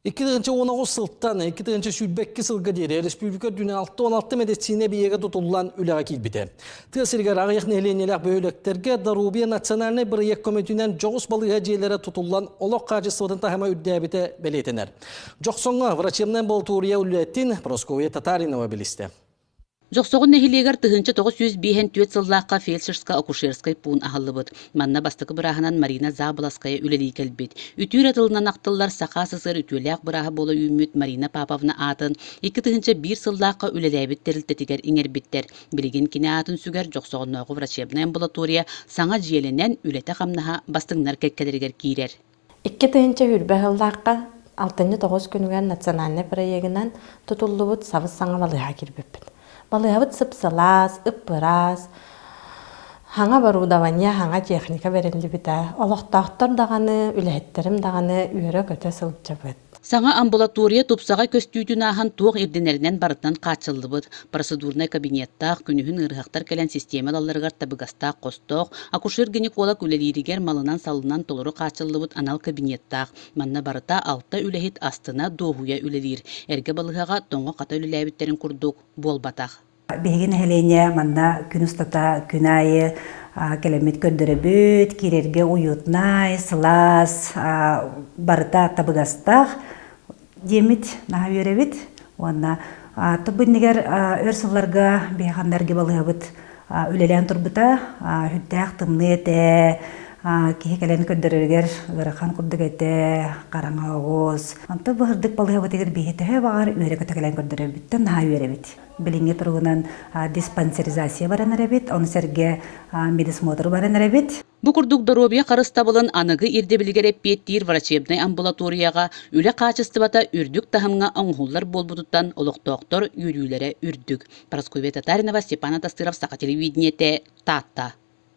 2019 сылттан 2016 сылға дере республика дүні 6-16 медицина бейеге тұтылған үліға келбіді. Тысырғар ағық нәленелер бөліктерге Дарубия национальный бірек көметінен жоғыз балыға жейлері тұтылған олық қажыстығын тахама үддәбіті бәлетінер. Жоқсонға врачебнен болтурия үлеттін Просковия Татаринова білісті. Жоқсоғын нәхилегер тұхынчы 905 сыллаққа фельдшерска-акушерскай пуын ағылыбыд. Манна бастықы бірағынан Марина Забылаская үлелей кәлбет. Үтір атылынан ақтылар сақа сысыр үтіләқ бірағы болы үймет Марина Папавна атын 2 сыллаққа үлеләбет тәрілтетігер еңербеттер. Білеген кене атын сүгер жоқсоғын оғы врачебна амбулатория саңа жиелінен үлеті қамнаға бастыңнар кәккәдергер кейрер. 2 үрбәғыллаққа 6-9 күнігер национальный проегінен тұтылуыд савыз саңа балыға кірбеппін. Балыгабыт сыпсылас, ыппырас, хаңа барудавания, хаңа техника беренді біті. Олықтақтар дағаны, үләеттерім дағаны үйірі көте сылып жабыд. Саңа амбулатория тупсаға көстүйдін ахан туық ерденерінен барытынан қачылыбыд. Процедурный кабинеттақ, күнігін ұрғақтар кәлен системалаларығар табығастақ, қостоқ, акушер-гинеколог үлелерігер малынан салынан толыры қачылыбыд анал кабинеттақ. Манна барыта алта үләхет астына доғуя үлелер. Әрге балығаға тоңғы қата үлеләбеттерін күрдік бол батақ. Беген әлене манна күн ұстата күн айы келемет көндіребет, керерге уютнай, сылас, барыта табығастақ, демет наға веребет. Табыннегер өрсілларға бейхандарге балығабыт үлелен тұрбыта, хүттәқ тымны әті, кекелен көндірергер ғырықан күрдік әті, қараңа оғыз. Анты бұғырдық балығабыт егер бейхетіғе бағар үйері көтекелен көндіребеттен наға веребет. Біліңе тұрғынан диспансеризация баран әрәбет, оны сәрге медосмотр баран әрәбет. Бұқырдық Дарубия қарыстабылын анығы ирдебілгер әппеттер врачебнай амбулаторияға үлі қачыстыбата үрдік тахымға оңғылар болбудыттан олықтоқтор үйрілері үрдік. Просковия Татаринова, Степан Атастыров, Сақа телевидениеті, Татта.